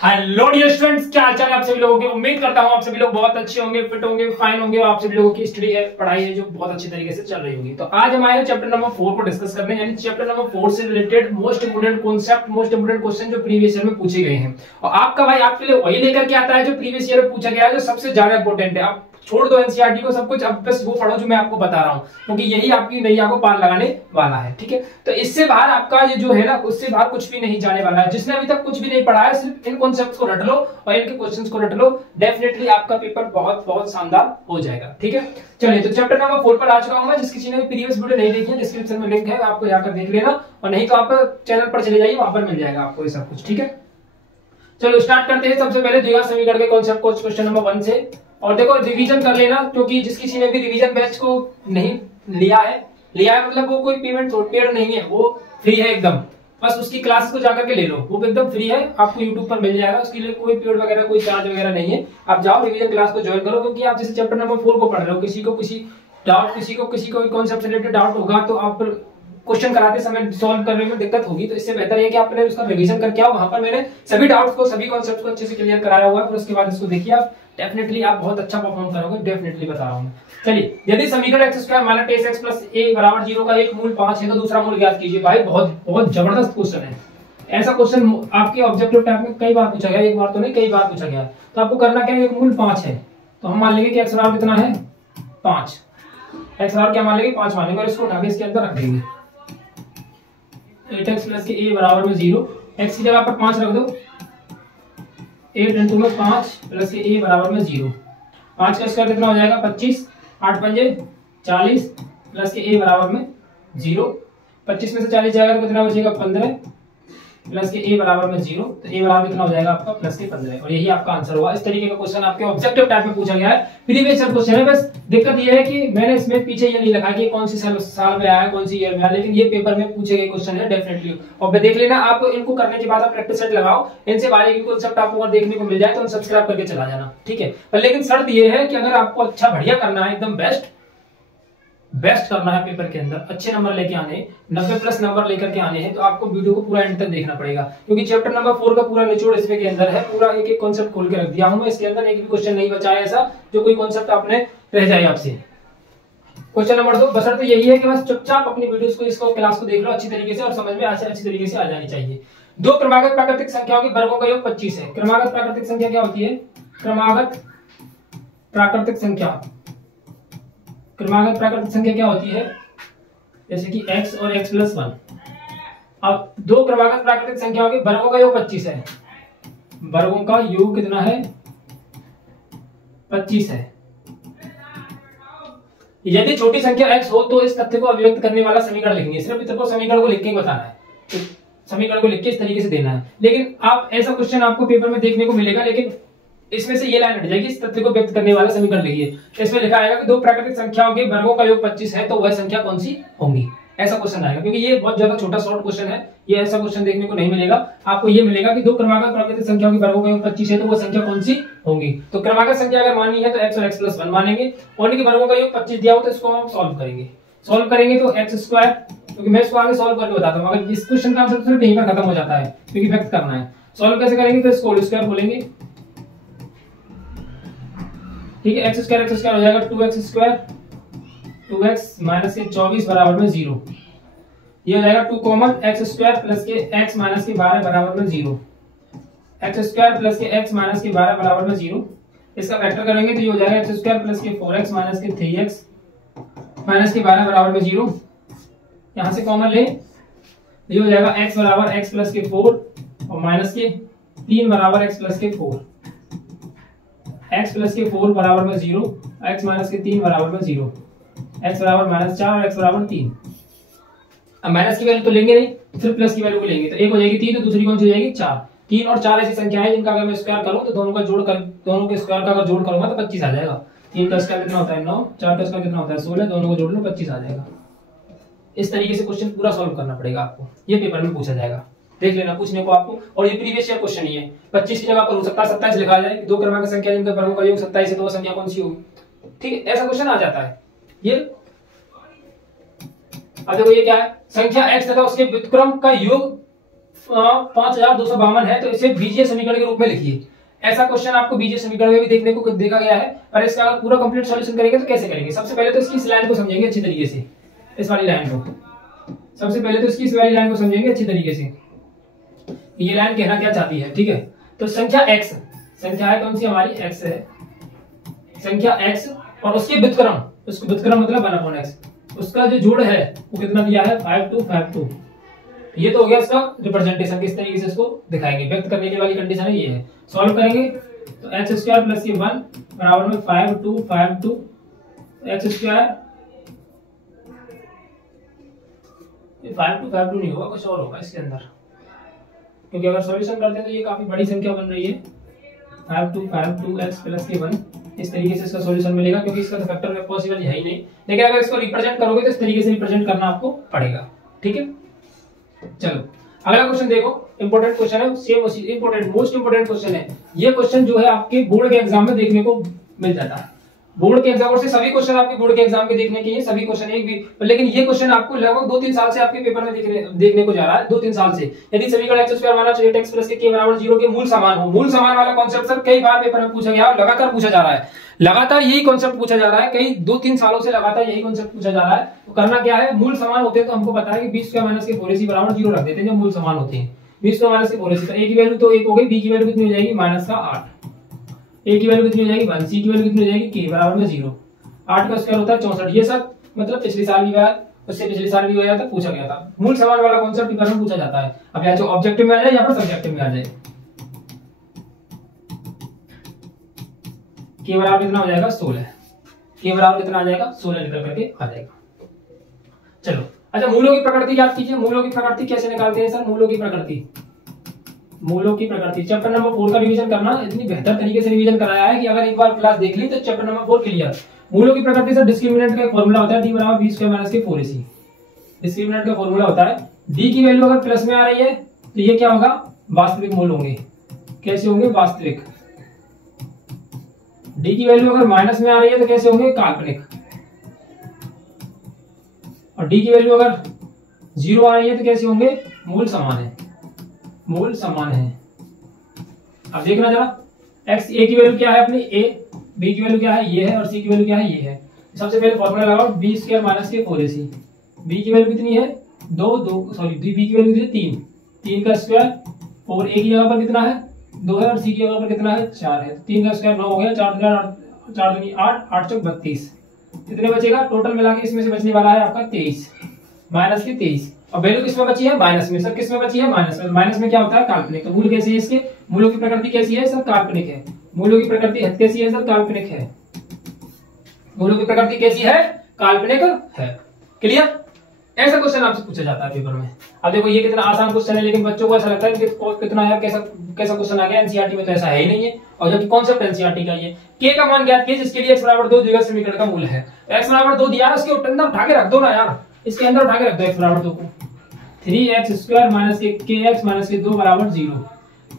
Hello dear students, क्या हाल चाल है आप सभी लोगों के। उम्मीद करता हूँ आप सभी लोग बहुत अच्छे होंगे, फिट होंगे, फाइन होंगे और आप सभी लोगों की स्टडी है, पढ़ाई है जो बहुत अच्छी तरीके से चल रही होगी। तो आज हम आए हैं चैप्टर नंबर 4 को डिस्कस करने, यानी चैप्टर नंबर 4 से related most important concept, most important question जो प्रीवियस ईयर में पूछे गए हैं। और आपका भाई आपके लिए वही लेकर के आता है जो प्रीवियस ईयर में पूछा गया है, जो सबसे ज्यादा इंपोर्टेंट है। आप छोड़ दो एनसीईआरटी को, सब कुछ, अब बस वो पढ़ो जो मैं आपको बता रहा हूँ, क्योंकि यही आपकी नैया को पार लगाने वाला है। ठीक है, तो इससे बाहर आपका ये जो है ना, उससे बाहर कुछ भी नहीं जाने वाला है। जिसने अभी तक कुछ भी नहीं पढ़ा है, सिर्फ इन कॉन्सेप्ट्स को रट लो और इनके क्वेश्चंस को रट लो, डेफिनेटली आपका पेपर बहुत बहुत शानदार हो जाएगा। ठीक है, चलिए तो चैप्टर नंबर 4 पर आ चुका हूं मैं। जिस किसी ने प्रीवियस वीडियो नहीं देखी है, डिस्क्रिप्शन में लिंक है, आपको जाकर देख लेना, और नहीं तो आप चैनल पर चले जाइए, वहां पर मिल जाएगा आपको ये सब कुछ। ठीक है, चलो स्टार्ट करते हैं। सबसे पहले द्विघात समीकरण के कॉन्सेप्ट को क्वेश्चन नंबर 1 से, और देखो रिवीजन कर लेना, क्योंकि जिस किसी ने भी रिवीजन बैच को नहीं लिया है मतलब वो कोई पेमेंट पेड नहीं है, वो फ्री है एकदम। बस उसकी क्लास को जाकर के ले लो, वो एकदम फ्री है, आपको यूट्यूब पर मिल जाएगा। उसके लिए कोई पेड वगैरह, कोई चार्ज वगैरह नहीं है। आप जाओ रिवीजन क्लास को ज्वाइन करो, क्योंकि आप जैसे चैप्टर नंबर 4 को पढ़ रहे हो, किसी को किसी डाउट, किसी को कॉन्सेप्ट से रिलेटेड डाउट होगा, तो आप क्वेश्चन कराते समय सॉल्व करने में दिक्कत होगी, तो इससे बेहतर है कि आपने उसका रिवीजन करके आओ। वहां पर मैंने सभी डाउट्स को, सभी कॉन्सेप्ट्स को अच्छे से क्लियर कराया हुआ है, फिर उसके बाद इसको देखिए, आप डेफिनेटली आप बहुत अच्छा परफॉर्म करोगे, डेफिनेटली बता रहा हूं। चलिए, यदि समीकरण x square minus 10x plus a बराबर 0 का एक मूल 5 है, तो दूसरा मूल ज्ञात कीजिए। भाई बहुत बहुत जबरदस्त क्वेश्चन है। ऐसा क्वेश्चन आपके ऑब्जेक्टिव टाइप में कई बार पूछा गया, एक बार तो नहीं, कई बार पूछा गया। तो आपको करना क्या है, एक मूल 5 है, तो हम मान लेंगे कि x बराबर कितना है 5। x बराबर क्या मान लेंगे 5 मान लेंगे, और इसको उठा के इसके अंदर रख देंगे। 8x प्लस के a बराबर में 0, x की जगह पर 5 रख दो। 8 इंटू में 5 प्लस के a बराबर में 0। 5 का स्क्वायर कितना हो जाएगा 25, 8 पंजे 40 प्लस के a बराबर में 0। 25 में से 40 जाएगा तो कितना बचेगा 15 प्लस के a बराबर में 0। तो a बराबर कितना हो जाएगा आपका प्लस के 15, और यही आपका आंसर होगा। इस तरीके का क्वेश्चन आपके ऑब्जेक्टिव टाइप में पूछा गया है, प्रीवियस ईयर क्वेश्चन है। बस दिक्कत ये है कि मैंने इसमें पीछे ये नहीं लिखा कि कौन सी साल में आया, कौन सी ईयर में आया, लेकिन ये पेपर में पूछे गए क्वेश्चन है डेफिनेटली। और देख लेना, आप इनको करने के बाद आप प्रैक्टिस सेट लगाओ, इनसे बारे की कॉन्सेप्ट आपको अगर देखने को मिल जाए तो सब्सक्राइब करके चला जाना। ठीक है, पर लेकिन शर्त ये है कि अगर आपको अच्छा बढ़िया करना है, एकदम बेस्ट करना है, पेपर के अंदर अच्छे नंबर लेके आने, 90+ नंबर लेकर के आने हैं, तो आपको वीडियो को पूरा एंड तक देखना पड़ेगा, क्योंकि चैप्टर नंबर 4 का पूरा निचोड़ इसमें के अंदर है। पूरा एक एक कॉन्सेप्ट खोल के रख दिया हूं मैं, इसके अंदर एक भी क्वेश्चन नहीं बचा है ऐसा जो कोई कॉन्सेप्ट आपने रह जाए आपसे। क्वेश्चन नंबर 2, बशर्ते यही है कि बस चुपचाप अपनी वीडियोस को, इसको क्लास को देख लो अच्छी तरीके से, और समझ में अच्छी तरीके से आ जानी चाहिए। दो क्रमागत प्राकृतिक संख्याओं के वर्गों का योग 25 है। क्रमागत प्राकृतिक संख्या क्या होती है, क्रमागत प्राकृतिक संख्या क्या होती है, जैसे कि x और x प्लस 1। अब दो क्रमागत प्राकृतिक संख्याओं के वर्गों का योग 25 है। वर्गों का योग कितना है 25 है। यदि छोटी संख्या x हो तो इस तथ्य को अभिव्यक्त करने वाला समीकरण लिखेंगे। सिर्फ इतना समीकरण को लिख के बताना है, तो समीकरण को लिख के इस तरीके से देना है। लेकिन आप ऐसा क्वेश्चन आपको पेपर में देखने को मिलेगा, लेकिन इसमें से ये लाइन हट जाएगी, इस तथ्य को व्यक्त करने वाला समीकरण लिखिए। इसमें लिखा आएगा कि दो प्राकृतिक संख्याओं के वर्गों का योग 25 है, तो वह संख्या कौन सी होंगी, ऐसा क्वेश्चन आएगा। क्योंकि ये बहुत ज्यादा छोटा शॉर्ट क्वेश्चन है, ये ऐसा क्वेश्चन देखने को नहीं मिलेगा। आपको ये मिलेगा कि दो क्रमागत प्राकृतिक संख्याओं के वर्गों का योग 25 है, तो वो संख्या कौन सी होंगी। तो क्रमागत संख्या अगर माननी है तो x और x प्लस 1 मानेंगे, और इनके वर्गों का योग 25 दिया हो तो इसको हम सॉल्व करेंगे तो x स्क्वायर, क्योंकि मैं इसको आगे सॉल्व करके बताता हूँ, अगर इस क्वेश्चन का आंसर सिर्फ यहीं पर खत्म हो जाता है, क्योंकि व्यक्त करना है। सॉल्व कैसे करेंगे, तो इसको होल स्क्वायर बोलेंगे। ठीक है, x स्क्वायर हो जाएगा 2x स्क्वायर, 2x माइनस के 24 बराबर में 0। ये हो जाएगा 2 कॉमन, x स्क्वायर प्लस के x माइनस के 12 बराबर में 0। x स्क्वायर प्लस के x माइनस के 12 बराबर में 0। इसका फैक्टर करेंगे तो ये हो जाएगा x स्क्वायर प्लस के 4x माइनस के 3x माइनस के 12 बराबर में 0। यहां से कॉमन ले, ये हो जाएगा x बराबर x प्लस के 4 और माइनस के 3 बराबर x प्लस के 4। x प्लस के 4 बराबर में 0, x माइनस के 3 बराबर में 0, x बराबर -4 और x बराबर 3। अब माइनस की वैल्यू तो लेंगे नहीं, सिर्फ प्लस की वैल्यू को लेंगे, तो एक हो जाएगी 3, तो दूसरी कौन सी हो जाएगी 4। 3 और 4 ऐसी संख्या है जिनका अगर मैं स्क्वायर करूं तो दोनों के स्क्वायर का अगर जोड़ करूंगा तो 25 आ जाएगा। 3 का स्क्वायर कितना होता है 9, 4 का स्क्वायर कितना होता है 16, दोनों को जोड़ लो 25 आ जाएगा। इस तरीके से क्वेश्चन पूरा सॉल्व करना पड़ेगा आपको, ये पेपर में पूछा जाएगा, देख लेना पूछने को आपको। और ये प्रीवियस ईयर क्वेश्चन ही है। 25 की जगह पर हो सकता है 27 लिखा जाए, दो क्रमांक संख्या जिनके वर्गों का योग 27 है, तो वो संख्या कौन सी होगी। ठीक है, ऐसा क्वेश्चन आ जाता है ये। अब देखो ये क्या है, संख्या x तथा उसके व्युत्क्रम का योग 5252 है, तो इसे बीजीय समीकरण के रूप में लिखिए। ऐसा क्वेश्चन आपको बीजीय समीकरण में भी देखने को देखा गया है, पर इसका अगर पूरा कंप्लीट सॉल्यूशन करेंगे तो कैसे करेंगे? सबसे पहले तो इसकी इस लाइन को समझेंगे अच्छी तरीके से, इस वाली लाइन को। सबसे पहले तो इसकी इस वाली लाइन को समझेंगे अच्छी तरीके से, ये लाइन कहना क्या चाहती है, ठीक है। तो संख्या x, संख्या है कौन सी हमारी? x है, संख्या x और उसके व्युत्क्रम, उसको व्युत्क्रम मतलब 1/x, उसका जो जोड़ है वो कितना दिया है? 5252। ये तो हो गया इसका रिप्रेजेंटेशन, किस तरीके से इसको दिखाएंगे, व्यक्त करने की वाली कंडीशन है, ये है। सॉल्व करेंगे तो x² प्लस ये 1 बराबर में 5252 x², ये 5252 नहीं होगा, कुछ और होगा इसके अंदर, क्योंकि अगर सॉल्यूशन करते हैं तो ये काफी बड़ी संख्या बन रही है। 5252x प्लस के 1, इस तरीके से इसका सॉल्यूशन मिलेगा, क्योंकि इसका फैक्टर में पॉसिबल है ही नहीं, लेकिन अगर इसको रिप्रेजेंट करोगे तो इस तरीके से रिप्रेजेंट करना आपको पड़ेगा, ठीक है। चलो अगला क्वेश्चन देखो, इंपॉर्टेंट क्वेश्चन है, same important, most important question है। ये क्वेश्चन जो है आपके बोर्ड के एग्जाम में देखने को मिल जाता है। बोर्ड के एग्जाम से सभी क्वेश्चन आपके बोर्ड के एग्जाम के देखने के, सभी क्वेश्चन एक भी, लेकिन ये क्वेश्चन आपको लगभग 2-3 साल से आपके पेपर में देखने को जा रहा है, 2-3 साल से। यदि समीकरण x² माइनस 8x प्लस के बराबर 0 के मूल समान हो, मूल समान वाला कॉन्सेप्ट सर कई बार पेपर में पूछा गया और लगातार पूछा जा रहा है, लगातार यही कॉन्सेप्ट पूछा जा रहा है, कई 2-3 सालों से लगातार यही कॉन्सेप्ट पूछा जा रहा है। तो करना क्या है, मूल समान होते हैं तो हमको पता है कि b² माइनस के 4ac बराबर 0 रख देते हैं जब मूल समान होते हैं। b² माइनस के 4ac, तो a की वैल्यू तो 1 हो गई, b की वैल्यू कितनी हो जाएगी? -8, a की वैल्यू कितनी हो जाएगी? 1, c की वैल्यू कितनी हो जाएगी? k बराबर में 0। 8 का स्क्वायर होता है 64। ये सब मतलब पिछले साल भी आया, उससे पिछले साल भी आया था, पूछा गया था। मूल समान वाला कॉन्सेप्ट पेपर में पूछा जाता है। अब या तो ऑब्जेक्टिव में आ जाए या फिर सब्जेक्टिव में आ जाए। के बराबर कितना हो जाएगा? 16। के बराबर कितना आ जाएगा? 16 निकल करके आ जाएगा। चलो अच्छा, मूलों की प्रकृति याद कीजिए। मूलों की प्रकृति कैसे निकालते हैं सर? मूलों की प्रकृति, मूलों की प्रकृति चैप्टर नंबर 4 का रिवीजन करना, इतनी बेहतर तरीके से रिवीजन कराया है कि अगर एक बार क्लास देख ली तो चैप्टर नंबर 4 क्लियर। मूलों की प्रकृति से डिस्क्रिमिनेंट का फॉर्मूला होता है d बराबर b² माइनस के 4ac। डिस्क्रिमिनेंट का फॉर्मूला होता है d की वैल्यू अगर प्लस में आ रही है तो ये क्या होगा? वास्तविक मूल होंगे। कैसे होंगे? वास्तविक। d की वैल्यू अगर माइनस में आ रही है तो कैसे होंगे? काल्पनिक। और d की वैल्यू अगर 0 आ रही है तो कैसे होंगे? मूल समान है, मूल समान है। अब देखना जरा, x a की वैल्यू क्या है अपनी? a, b की वैल्यू क्या है? ये है, और c की वैल्यू क्या है? ये है। सबसे पहले फॉर्मूला लगाओ, b² माइनस के 4ac। b की वैल्यू कितनी है? 2, b की वैल्यू कितनी है? 3, 3 का स्क्वायर, और a की जगह पर कितना है? 2 है, और c की जगह पर कितना है? 4 है। 3 का स्क्वायर 9 हो गया, 4 दूनी 8, 8 चौक 32। कितने बचेगा टोटल मिला के? इसमें से बचने वाला है आपका 23, माइनस के 23। और वैल्यू किसमें बची है? माइनस में। सर किसमें बची है? माइनस में। माइनस में क्या होता है? काल्पनिक। तो मूल कैसी है इसके? मूलों की प्रकृति कैसी है सर? काल्पनिक है। मूलों की प्रकृति कैसी है सर? काल्पनिक है। मूलों की प्रकृति कैसी है? काल्पनिक है। क्लियर? ऐसा क्वेश्चन आपसे पूछा जाता है पेपर में। अब देखो ये कितना आसान क्वेश्चन है, लेकिन बच्चों को ऐसा लगता है कि कितना यार कैसा क्वेश्चन आ गया, एनसीईआरटी में तो ऐसा है ही नहीं है। और जबकि कॉन्सेप्ट एनसीईआरटी का ये के का मान ज्ञात कीजिए जिसके लिए x बराबर 2 द्विघात समीकरण का मूल है। x बराबर 2 दिया है, उसके अंदर उठा के रख दो ना यार, इसके अंदर उठा के रख दो x बराबर 2 को। 3x² माइनस के kx माइनस के 2 बराबर 0।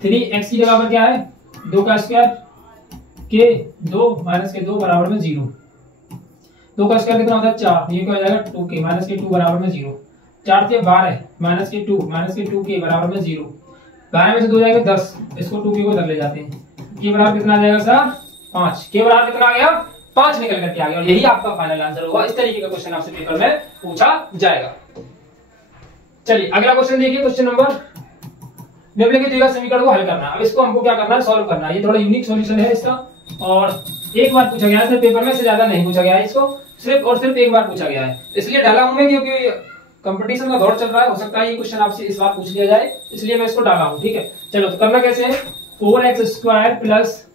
3x की जगह पर क्या है? 2 का स्क्वायर, के 2 माइनस के 2 बराबर में 0। 2 का स्क्वायर कितना होता है? 4। ये क्या हो जाएगा? 2k माइनस के 2 बराबर में 0। 4 से 12 माइनस के 2 2k बराबर में 0। 12 में से 2 जाएगा 10, इसको 2k को इधर ले जाते हैं। के बराबर कितना आ जाएगा सर? 5। के बराबर कितना आ गया? 5 निकल करके आ गया। और यही आपका फाइनल आंसर होगा। इस तरीके का क्वेश्चन आपसे पेपर में पूछा जाएगा। चलिए अगला क्वेश्चन देखिए, क्वेश्चन नंबर निम्नलिखित द्विघात समीकरण को हल करना। अब इसको हमको क्या करना है? सॉल्व करना है। ये थोड़ा यूनिक सॉल्यूशन है इसका, और एक बार पूछा गया है पेपर में, से ज्यादा नहीं पूछा गया है। इसको सिर्फ और सिर्फ एक बार पूछा गया है, इसलिए डाला हूं मैं, क्योंकि कंपटीशन का दौर चल रहा है, हो सकता है ये क्वेश्चन आपसे इस बार पूछ लिया जाए, इसलिए मैं इसको डाला हूं। ठीक है, चलो तो करना कैसे है? 4x² प्लस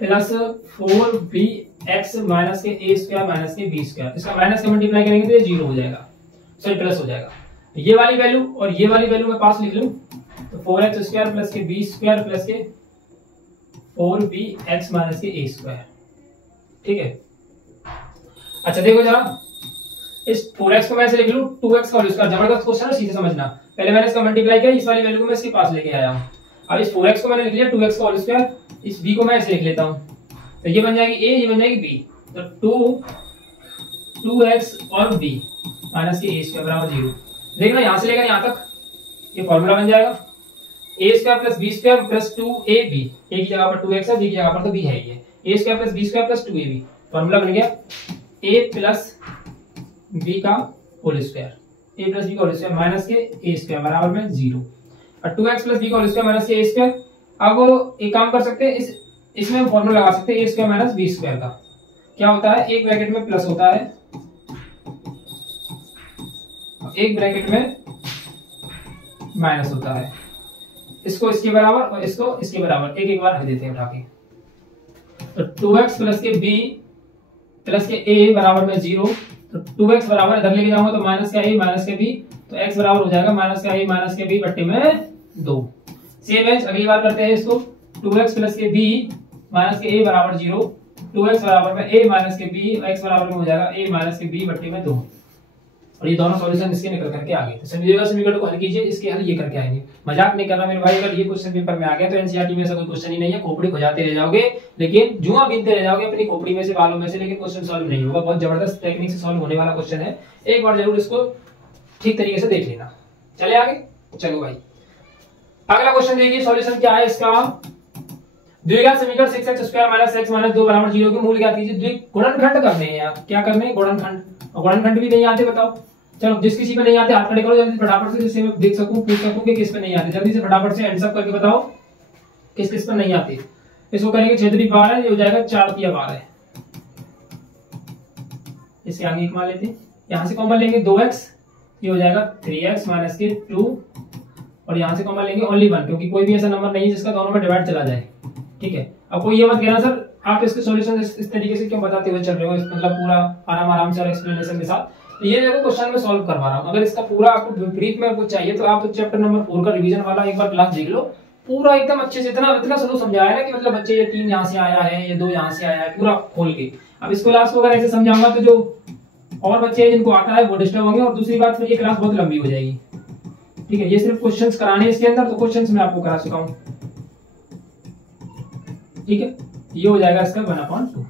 4bx माइनस के a² माइनस के b², इसका माइनस का मल्टीप्लाई करेंगे तो ये 0 हो जाएगा, सॉरी प्लस हो जाएगा। ये वाली वैल्यू और ये वाली वैल्यू मैं पास लिख लूं तो 4x² प्लस के b² प्लस के 4bx माइनस के a²। ठीक है, अच्छा देखो जरा, इस 4x को मैं ऐसे लिख लूं 2x का होल स्क्वायर। जबरदस्त क्वेश्चन है, सीधे समझना। पहले मैंने इसका मल्टीप्लाई किया, इस वाली वैल्यू को मैं इसके पास लेके आया हूं। अब इस 4x को मैंने लिख लिया 2x का होल स्क्वायर, इस b को मैं ऐसे लिख लेता हूं, तो ये बन जाएगी a, ये बन जाएगी b। तो 2x और b माइनस के a² बराबर 0। देखना यहां से लेकर यहां तक ये फॉर्मूला बन जाएगा A square plus B square plus 2ab, A की जगह पर 2x है, बी की जगह पर तो b है, ये A square plus B square plus 2ab, formula बन गया a प्लस b का whole square, a plus B का होल स्क्वायर माइनस के a स्क्वायर बराबर में 0, और 2x प्लस बी का होल स्क्वायर माइनस के a स्क्वायर। अब एक काम कर सकते हैं, इसमें हम फॉर्मूला लगा सकते हैं a square minus b square का। क्या होता है, एक ब्रैकेट में प्लस होता है, एक ब्रैकेट में माइनस होता है, इसको इसके बराबर और इसको इसके बराबर, एक एक बार रख देते हैं उठा के। तो 2x प्लस के b प्लस के a बराबर में 0, तो 2x बराबर इधर लेके जाऊंगा तो माइनस का a माइनस के b, तो x बराबर हो जाएगा माइनस का a माइनस के b बट्टे में 2। सेम है, अगली बार करते हैं इसको, 2x प्लस के b माइनस के a बराबर 0, 2x बराबर में a माइनस के b, x बराबर में हो जाएगा a माइनस के b बट्टे में 2, और ये दोनों सॉल्यूशन इसके निकल करके आ गए। तो समझिएगा, समीकरण को हल कीजिए, इसके हल ये करके आएंगे। मजाक नहीं करना मेरे भाई, अगर ये क्वेश्चन पेपर में आ गया तो एनसीईआरटी में ऐसा कोई क्वेश्चन ही नहीं है, खोपड़ी खुजाते रह जाओगे, लेकिन जुआ बीनते रह जाओगे अपनी खोपड़ी में से, बालों में से, लेकिन क्वेश्चन सॉल्व नहीं होगा। बहुत जबरदस्त टेक्निक से सॉल्व होने वाला क्वेश्चन है, एक बार जरूर इसको ठीक तरीके से देख लेना। चले आगे, चलो भाई अगला क्वेश्चन देखिए, सॉल्यूशन क्या है इसका। द्विघात समीकरण 6x square minus x minus 2 बराबर 0 के मूल ज्ञात कीजिए। गुणनखंड करने हैं आप, क्या करने हैं, गुणनखंड, और गुणनखंड भी नहीं आते बताओ। चलो जिस किसी पे नहीं आते हाथ खड़े करो जल्दी फटाफट से, जिससे मैं देख सकूं पूछ सकूं कि किस पे नहीं आते, जल्दी से फटाफट से हैंड्स अप करके बताओ किस किस पे नहीं आते। इसको करेंगे क्षेत्रीय भार है, ये हो जाएगा 4 तिया भार है, इसके आगे एक मान लेते हैं, यहां से कॉमन लेंगे 2x, ये हो जाएगा 3x माइनस के 2, और यहां से कॉमन लेंगे ओनली 1, क्योंकि कोई भी ऐसा नंबर नहीं है जिसका दोनों में डिवाइड चला जाए। ठीक है, अब कोई ये मत कहना सर आप इसके सॉल्यूशन इस तरीके से क्यों बताते हुए चल रहे हो, मतलब पूरा आराम से और एक्सप्लेनेशन के साथ। ये देखो क्वेश्चन में सॉल्व करवा रहा हूं, अगर इसका पूरा आपको ब्रीफ में कुछ चाहिए तो आप चैप्टर नंबर 4 का रिवीजन वाला एक बार क्लास देख लो, पूरा एकदम अच्छे से इतना स्लो समझाया है कि मतलब बच्चे ये 3 यहाँ से आया है, ये 2 यहाँ से आया है, पूरा खोल के। अब इस क्लास को अगर ऐसे समझाऊंगा तो जो और बच्चे हैं जिनको आता है वो डिस्टर्ब होंगे, और दूसरी बात फिर ये क्लास बहुत लंबी हो जाएगी। ठीक है, ये सिर्फ क्वेश्चंस कराने इसके अंदर, तो क्वेश्चंस मैं आपको करा चुका हूं। ठीक है, ये हो जाएगा इसका 1/2।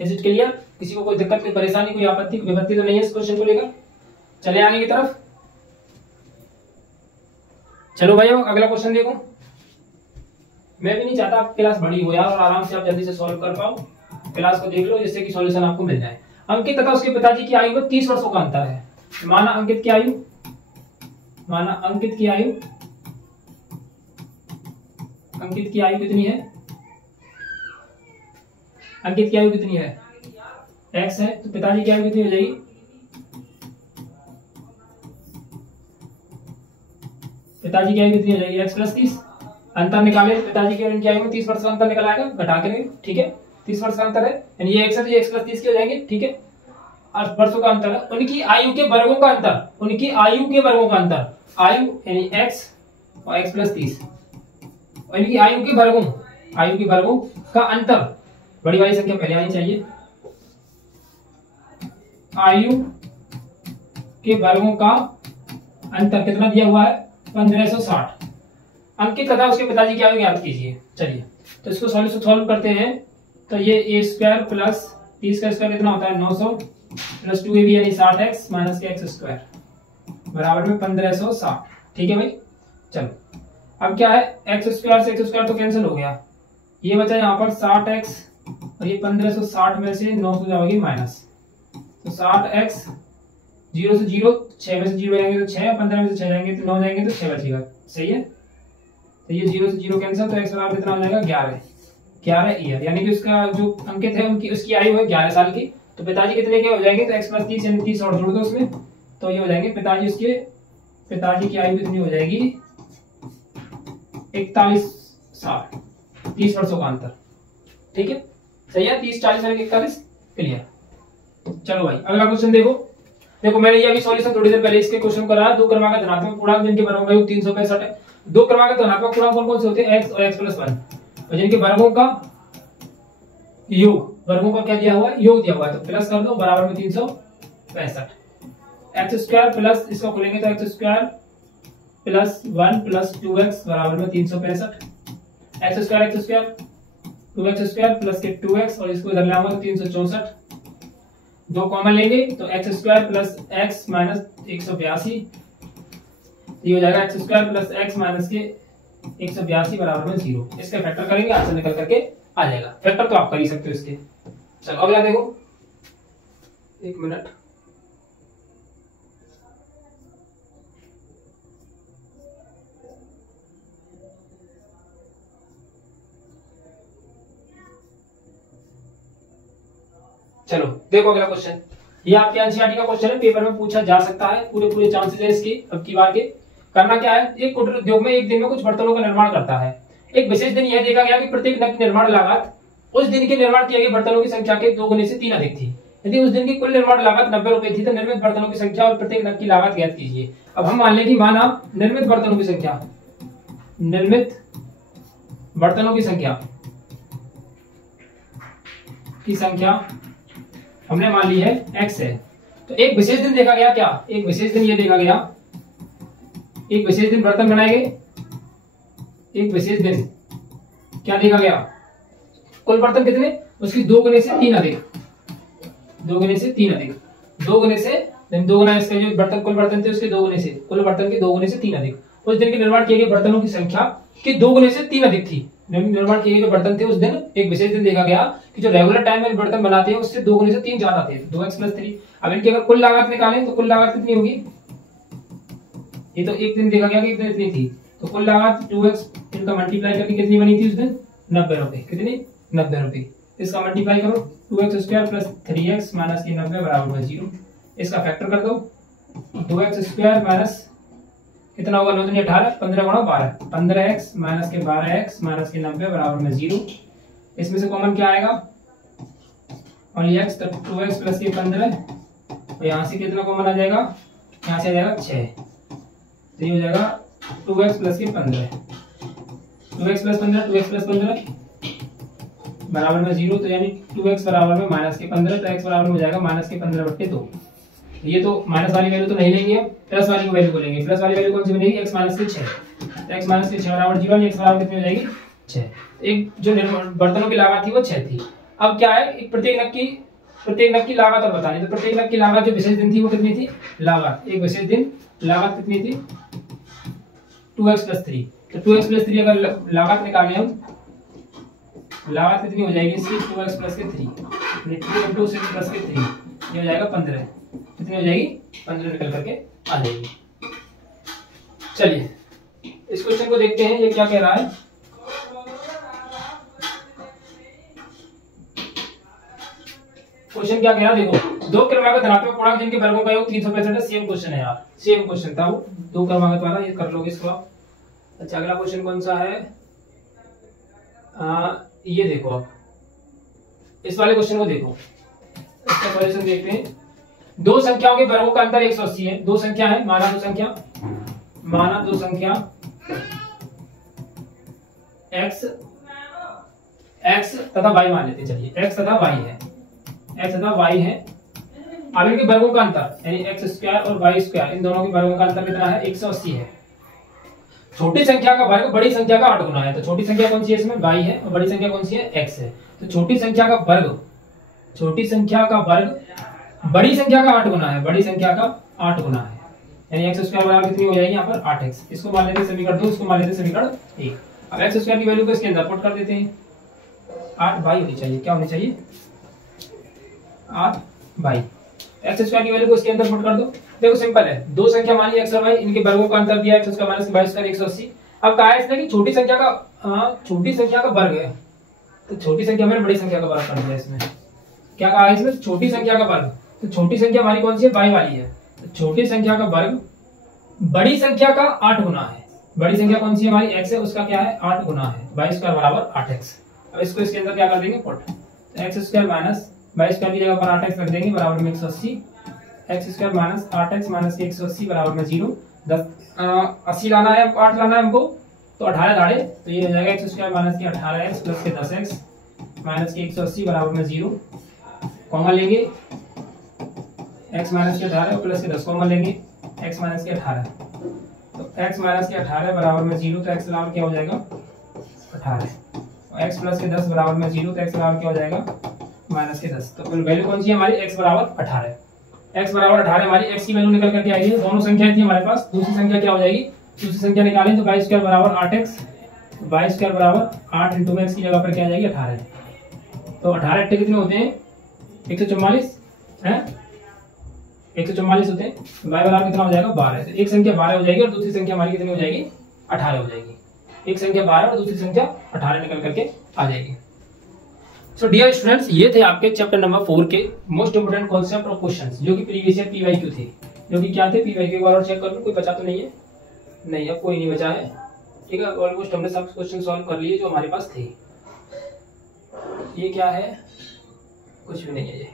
Is it clear? किसी को कोई दिक्कत, कोई परेशानी, कोई आपत्ति, कोई विपत्ति तो नहीं है इस क्वेश्चन को लेकर? चले आगे की तरफ। चलो भाई अगला क्वेश्चन देखो। मैं भी नहीं चाहता आप क्लास बड़ी हो यार, और आराम से आप जल्दी से सॉल्व कर पाओ। क्लास को देख लो जिससे कि सॉल्यूशन आपको मिल जाए। अंकित तथा उसके पिताजी की आयु में 30 वर्षों का अंतर है। माना अंकित की आयु, अंकित की आयु कितनी है? अंकित की आयु कितनी है? x है, तो पिताजी की आयु कितनी हो जाएगी? पिताजी की आयु कितनी हो जाएगी? x plus 30। अंतर निकाले, पिताजी की और इनकी आयु में 30 वर्ष का अंतर निकल आएगा, घटा के। ठीक है, 30 वर्ष का अंतर है, यानी ये x है तो ये x प्लस 30 के हो जाएंगे। ठीक है, 8 वर्षों का अंतर है। उनकी आयु के वर्गों का अंतर, उनकी आयु के वर्गों का अंतर, आयु यानी x और x प्लस 30, और इनकी आयु के वर्गों का अंतर, बड़ी वाली संख्या पहले आनी चाहिए। आयु के वर्गों का अंतर कितना दिया हुआ है? 1560। अंकित तथा उसके पिताजी की आयु ज्ञात कीजिए। चलिए तो इसको सॉल्यूशन सॉल्व करते हैं। तो ये a स्क्वायर प्लस 30 का स्क्वायर कितना होता है? 900 प्लस 2ab यानी 60x माइनस के x स्क्वायर बराबर में 1560। ठीक है भाई, चलो अब क्या है, x स्क्वायर से x स्क्वायर तो कैंसिल हो गया, ये बचा यहाँ पर 60x, और ये 1560 में से 900 जाएगी माइनस, तो 60x 0 से 0, 6 में से 0 जाएंगे तो 6, 15 में से 6 जाएंगे तो 9 जाएंगे तो 6 बचेगा। सही है, तो ये 0 से 0 कैंसिल, तो x बराबर कितना हो जाएगा? 11 ईयर, यानी कि उसका जो अंकित है उसकी आयु है 11 साल की। तो पिताजी कितने के हो जाएंगे? तो x प्लस 30 यानी 30 और जोड़ दो उसमें, तो ये हो जाएंगे पिताजी की आयु कितनी हो जाएगी? 41 साल, 30 वर्षों का अंतर। ठीक है, सही है, 30 40 यानी 41। क्लियर। चलो भाई अगला क्वेश्चन देखो मैंने ये अभी सॉल्यूशन थोड़ी देर पहले इसके क्वेश्चन कराया। 2 क्रमांक धनात्मक पूर्णांक जिनके वर्गों का योग 365 है। 2 क्रमांक धनात्मक पूर्णांक कौन कौन से होते हैं? x और x प्लस 1, और जिनके वर्गों का क्या दिया हुआ है? योग दिया हुआ है, तो प्लस कर दो, बराबर में 365। x स्क्वायर प्लस, इसको खोलेंगे तो x square plus 1 plus 2x बराबर में 365। x square 2x square plus के 2x, और इसको इधर लाऊंगा तो 364। 2 कॉमन लेंगे तो x square plus x minus 182, ये हो जाएगा x square plus x minus के 182 बराबर में 0। इसके फैक्टर करेंगे, आंसर निकल करके आ जाएगा। फैक्टर तो आप कर ही सकते हो इसके। चलो अगला देखो, एक मिनट। चलो देखो अगला क्वेश्चन, ये आपके एनसीईआरटी का क्वेश्चन है, पेपर में पूछा जा सकता है, पूरे चांसेस है इसकी। अब की बार के करना क्या है, एक कुटीर उद्योग में एक दिन में कुछ बर्तनों का निर्माण करता है। एक विशेष दिन यह देखा गया कि प्रत्येक नग की निर्माण लागत उस दिन के निर्माण किए गए बर्तनों की संख्या के 2 गुने से 3 अधिक थी। यदि उस दिन की कुल निर्माण लागत 90 रुपए थी तो निर्मित बर्तनों की संख्या और प्रत्येक नग की लागत ज्ञात कीजिए। अब हम मान लें कि माना निर्मित बर्तनों की संख्या हमने मान ली है x है। तो एक विशेष दिन देखा गया, क्या एक विशेष दिन ये देखा गया, एक विशेष दिन बर्तन बनाए गए, एक विशेष दिन क्या देखा गया, कुल बर्तन कितने, उसकी 2 गुने से 3 अधिक, 2 गुने से 3 अधिक, 2 गुने से 2 गुना इसके जो बर्तन कुल बर्तन थे उसके 2 गुने से, कुल बर्तन के 2 गुने से 3 अधिक। उस दिन के निर्माण किए गए बर्तनों की संख्या की 2 गुने से 3 अधिक थी। निर्माण किए गए बर्तन थे उस दिन, एक विशेष दिन देखा गया कि जो रेगुलर टाइम में बर्तन बनाते हैं उससे 2 गुने से 3 ज्यादा थे, 2x + 3। अब इनकी अगर कुल लागत निकालें तो कुल लागत कितनी होगी, ये तो एक दिन देखा गया कि इतनी थी, तो कुल लागत 2x इनका मल्टीप्लाई करके कितनी बनी थी उस दिन, 90 रुपए। कितनी, 90 रुपए। इसका मल्टीप्लाई करो, 2x² + 3x - 90 बराबर 0। इसका फैक्टर कर दो, 2x² कितना होगा, 9 × 18, 15 × 12, 15x - 12x - 90 बराबर 0। इसमें से कॉमन क्या आएगा, ओनली x, तो 2x + 15, और यहाँ से कितना कॉमन आ जाएगा, यहाँ से आ जाएगा 6, तो ये हो जाएगा 2x + 15, 2x + 15, 2x + 15 बराबर में 0, तो यानी 2x बराबर में -15, तो x बराबर में हो जाएगा -15/2। ये तो माइनस वाली वैल्यू तो नहीं लेंगे, प्लस वाली वैल्यू को लेंगे। प्लस वाली वैल्यू कौन सी बनेगी, x - 6, तो x - 6 बराबर 0, यानी x बराबर कितनी हो जाएगी, 6। एक जो बर्तनों की लागत थी वो 6 थी। अब क्या है, एक प्रत्येक नग की लागत और बतानी, तो प्रत्येक नग की लागत जो विशेष दिन थी वो कितनी थी, लागत एक विशेष दिन लागत कितनी थी, 2x + 3। तो 2x + 3 अगर लागत निकालें हम, लागत कितनी हो जाएगी इसकी, 2x + 3, 2 × 6 + 3, ये हो जाएगा 15। कितनी हो जाएगी, 15 निकल करके आ जाएगी। चलिए इस क्वेश्चन को देखते हैं, ये क्या कह रहा है। क्वेश्चन क्या कह रहा है, देखो 2 क्रमागत धनात्मक पूर्णांक जिनके वर्गों का योग 365 है। सेम क्वेश्चन है यार, सेम क्वेश्चन था वो, 2 क्रमागत वाला, ये कर लोगे इसको आप। अच्छा अगला क्वेश्चन कौन सा है, ये देखो आप इस वाले क्वेश्चन को देखो, इसका सॉल्यूशन देखते हैं। 2 संख्याओं के वर्गों का अंतर 180 है। 2 संख्या है, माना दो संख्या x तथा y मान लेते हैं। चलिए x तथा y है। अब इनके वर्गों का अंतर यानी x² और y², इन दोनों के वर्गों का अंतर कितना है, 180 है। छोटी संख्या का वर्ग बड़ी संख्या का 8 गुना है। तो छोटी संख्या कौन सी है इसमें, y है, और बड़ी संख्या कौन सी है, x है। तो छोटी संख्या का वर्ग बड़ी संख्या का 8 गुना है, बड़ी संख्या का 8 गुना है, यानी x² बराबर कितनी हो जाएगी यहाँ पर 8x। इसको मान लेते हैं समीकरण 2, इसको मान लेते हैं समीकरण 1। अब x² की वैल्यू को इसके अंदर पुट कर देते हैं, 8y होनी चाहिए, क्या होनी चाहिए, 8y। x² की वैल्यू को इसके अंदर पुट कर दो। देखो सिंपल है, 2 संख्या मानी x और y, इनके वर्गों का अंतर दिया x² - y² 180। अब कहा है इसने कि छोटी संख्या का वर्ग है, तो छोटी संख्या में बड़ी संख्या का वर्ग कर दिया इसमें। क्या कहा है इसमें, छोटी संख्या का वर्ग, तो छोटी संख्या हमारी कौन सी है, y वाली है। तो छोटी संख्या का वर्ग बड़ी संख्या का 8 गुना है। बड़ी संख्या कौन सी है हमारी, x है, उसका क्या है, 8 गुना है, y² बराबर 8x। अब इसको इसके अंदर क्या कर देंगे, पुट, तो x² - y² की जगह पर 8x रख देंगे, बराबर में 180। x² - 8x - 180 बराबर में 0। 80 लाना है, 8 लाना है हमको, तो 18 दाड़े, तो ये हो जाएगा x² - 18x + 10x - 180 बराबर में 0। कॉमन लेंगे, x - 18 प्लस के 10 कॉमन लेंगे, x - 18, तो x - 18 बराबर में 0, तो x बराबर क्या हो जाएगा, 18, और x + के 10 बराबर में 0, तो x बराबर क्या हो जाएगा, -10। तो वैल्यू कौन सी है हमारी, x बराबर 18। x बराबर 18 हमारी x की वैल्यू निकल करके आएगी। दोनों संख्याएं थी हमारे पास, दूसरी संख्या क्या हो जाएगी, दूसरी संख्या निकालें तो y स्क्वायर बराबर 8x, y स्क्वायर बराबर 8 इंटू में x की जगह पर क्या आ जाएगी 18। तो 18 8 कितने होते हैं 144 है, 144 होते हैं। y बराबर कितना हो जाएगा 12। तो एक संख्या 12 हो जाएगी और दूसरी संख्या हमारी कितनी हो जाएगी 18 हो जाएगी। एक संख्या 12 और दूसरी संख्या 18 निकल करके आ जाएगी। सो डियर स्टूडेंट्स, ये थे आपके चैप्टर नंबर 4 के मोस्ट इंपोर्टेंट कॉन्सेप्ट और क्वेश्चंस जो कि प्रीवियस ईयर पीवाईक्यू थे। जो कि क्या थे पीवाईक्यू, एक बार और चेक कर लो, कोई बचा तो नहीं है, नहीं अब कोई नहीं बचा है, ठीक है। ऑलमोस्ट हमने सब क्वेश्चन सॉल्व कर लिए जो हमारे पास थे। ये क्या है, कुछ भी नहीं है ये,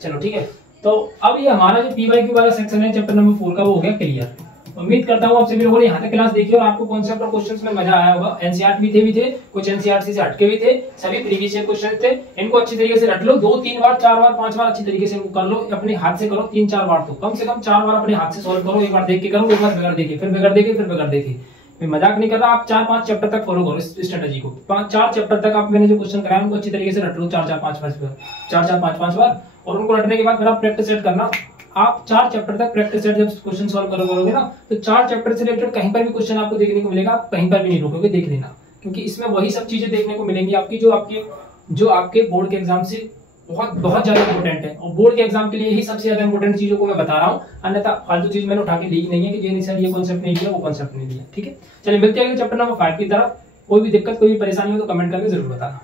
चलो ठीक है। तो अब ये हमारा जो पीवाईक्यू वाला सेक्शन है चैप्टर नंबर 4 का वो हो गया क्लियर। उम्मीद करता हूँ आप सभी लोगों ने यहाँ तक क्लास देखी और आपको कॉन्सेप्ट और क्वेश्चंस में मजा आया होगा। एनसीईआरटी भी थे कुछ एनसीईआरटी से हटके भी थे, सभी प्रीवियस ईयर क्वेश्चन थे। इनको अच्छी तरीके से रट लो, 2 3 बार 4 बार 5 बार अच्छी तरीके से इनको कर लो, अपने हाथ से करो 3 4 बार, तो कम से कम 4 बार अपने हाथ से सॉल्व करो। एक बार देख के करो, एक बार बगैर देखे, फिर बगैर देखे, फिर बगैर देखे। मैं मजाक नहीं कर रहा, आप 4 5 चैप्टर तक फॉलो करो इस स्ट्रेटजी को। 4 चैप्टर तक आप मैंने जो क्वेश्चन कराया उनको अच्छी तरीके से रट लो 4 4 5 5 बार, और उनको रटने के बाद फिर आप प्रैक्टिस सेट करना। आप 4 चैप्टर तक प्रैक्टिस सेट जब क्वेश्चन सॉल्व करोगे ना, तो 4 चैप्टर से रिलेटेड कहीं पर भी क्वेश्चन आपको देखने को मिलेगा, आप कहीं पर भी नहीं रोकोगे, देख लेना, क्योंकि इसमें वही सब चीजें देखने को मिलेंगी आपकी जो आपके बोर्ड के एग्जाम से बहुत ज्यादा इंपोर्टेंट है। और बोर्ड के एग्जाम के लिए ही सबसे ज्यादा इंपोर्टेंट चीजों को मैं बता रहा हूँ, अन्यथा फालतू चीज मैंने उठा के ली नहीं है कि ये सर ये कॉन्सेप्ट नहीं दिया, वो कॉन्सेप्ट नहीं दिया, ठीक है। चलिए मिलते हैं चैप्टर नंबर 5 की तरफ। कोई भी दिक्कत कोई भी परेशानी हो तो कमेंट करके जरूर बताना।